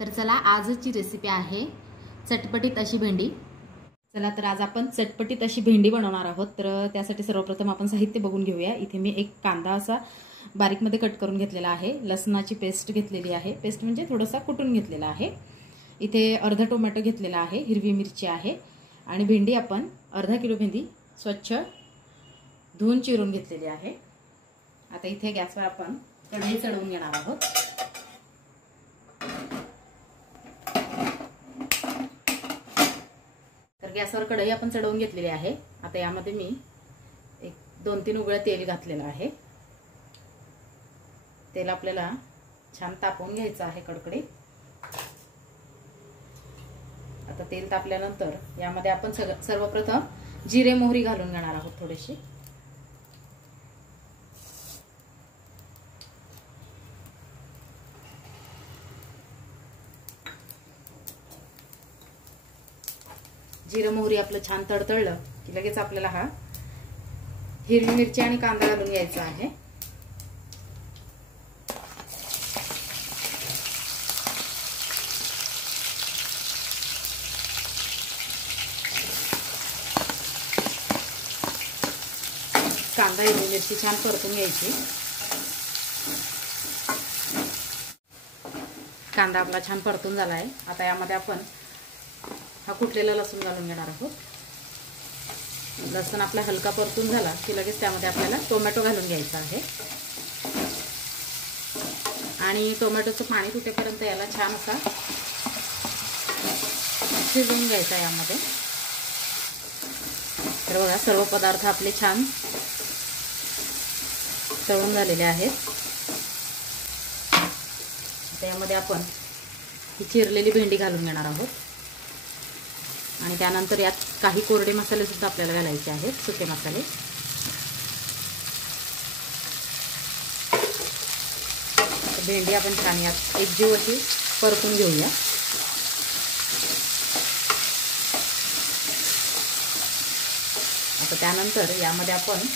तर चला आजची रेसिपी आहे चटपटीत अशी भेंडी। चला तर आज आपण चटपटीत अशी भेंडी बनवणार आहोत। तर त्यासाठी सर्वप्रथम आपण साहित्य बघून घेऊया। इथे मी एक कांदा असा बारीक मध्ये कट करून घेतलेला आहे, लसणाची पेस्ट घेतलेली आहे, पेस्ट म्हणजे थोडासा कुटून घेतलेला आहे। इथे अर्धा टोमॅटो घेतलेला आहे, हिरवी मिरची आहे आणि भेंडी आपण अर्धा किलो भेंडी स्वच्छ धुवून चिरून घेतलेली आहे। आता इथे गॅसवर आपण कढई चढवून घेणार आहोत। गॅसवर कढई आपण चढवून घेतलेली आहे। आता यामध्ये मी एक 2-3 उकळ्या तेल घातलेलं आहे। तेल आपल्याला छान तापवून घ्यायचं आहे कडकडीत। आता तेल तापल्यानंतर यामध्ये आपण सर्वप्रथम जिरे मोहरी घालून घेणार आहोत थोडीशी। जिरे मोहरी आपलं छान तडतडलं की लगेच आपल्याला हा हिरवी मिरची आणि कांदा घालून घ्यायचा आहे। कांदा हिरवी मिरची छान परतून घ्यायची। कांदा आपला छान परतून झाला आहे। आता यामध्ये आपण हा कुटलेला लसूण घालून घेणार आहोत। लसूण आपला हलका परतून झाला की लगेच त्यामध्ये आपल्याला टोमॅटो घालून घ्यायचा आहे आणि टोमॅटोचं पाणी फुटेपर्यंत याला छान असा शिजवून घ्यायचा यामध्ये। तर बघा सर्व पदार्थ आपले छान तळून झालेले आहेत। त्यामध्ये आपण ही चिरलेली भेंडी घालून घेणार आहोत आणि त्यानंतर यात काही कोरडे मसाले सुद्धा आपल्याला घालायचे आहेत, सुके मसाले। भेंडी आपण छान यात एकजीव अशी परतून घेऊया। आता त्यानंतर यामध्ये आपण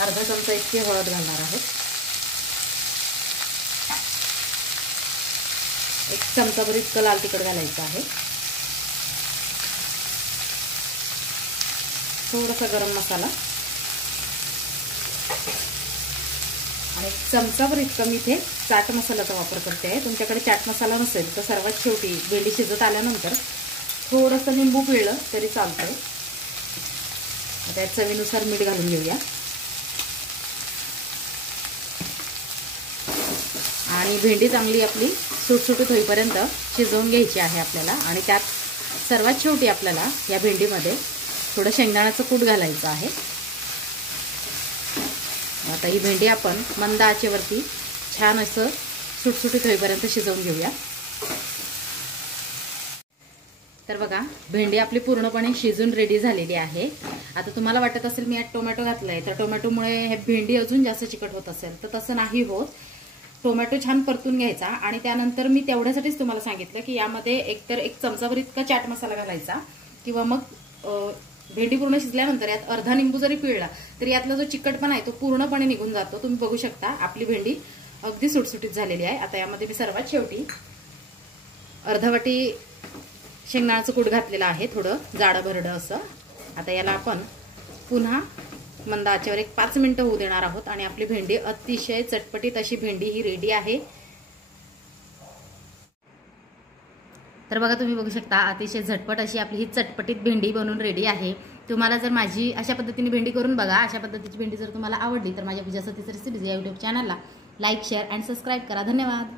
अर्धा चमचा इतकी हळद घालणार आहोत। 1 चमचाभर इतकं लाल तिखट घालायचं आहे। थोडासा गरम मसाला आणि 1 चमचाभर इतकं मी इथे चाट मसाल्याचा वापर करते आहे। तुमच्याकडे चाट मसाला नसेल तर सर्वात शेवटी भेंडी शिजत आल्यानंतर थोडंसं लिंबू पिळलं तरी चालतंय। त्यात चवीनुसार मीठ घालून घेऊया आणि भेंडी चांगली आपली सुटसुटीत होईपर्यंत शिजवून घ्यायची आहे आपल्याला। आणि त्यात सर्वात शेवटी आपल्याला या भेंडीमध्ये थोडं शेंगदाण्याचं कूट घालायचं आहे। आता ही भेंडी आपण मंद आचेवरती छान असं सुटसुटीत होईपर्यंत शिजवून घेऊया। तर बघा भेंडी आपली पूर्णपणे शिजून रेडी झालेली आहे। आता तुम्हाला वाटत असेल मी यात टोमॅटो घातलाय तर टोमॅटोमुळे हे भेंडी अजून जास्त चिकट होत असेल, तर तसं नाही होत। टोमॅटो छान परतून घ्यायचा आणि त्यानंतर मी तेवढ्यासाठीच तुम्हाला सांगितलं की यामध्ये एकतर 1 चमचाभर इतका चाट मसाला घालायचा किंवा मग भेंडी पूर्ण शिजल्यानंतर यात अर्धा लिंबू जरी पिळला तरी यातला जो चिकटपणा आहे तो पूर्णपणे निघून जातो। तुम्ही बघू शकता आपली भेंडी अगदी सुटसुटीत झालेली आहे। आता यामध्ये मी सर्वात शेवटी अर्धा वाटी शेंगदाण्याचं कूट घातलेलं आहे, थोडं जाडं भरडं असं। आता याला आपण पुन्हा मंद आचेवर 5 मिनिटं होऊ देणार आहोत आणि आपली भेंडी अतिशय चटपटीत अशी भेंडी ही रेडी आहे। तर बघा तुम्ही बघू शकता अतिशय झटपट अशी आपली ही चटपटीत भेंडी बनवून रेडी आहे। तुम्हाला जर माझी अशा पद्धतीने भेंडी करून बघा, अशा पद्धतीची भेंडी जर तुम्हाला आवडली तर माझ्या पूजा सतीच रेसिपीज या YouTube चॅनलला लाईक, शेअर आणि सबस्क्राईब करा। धन्यवाद।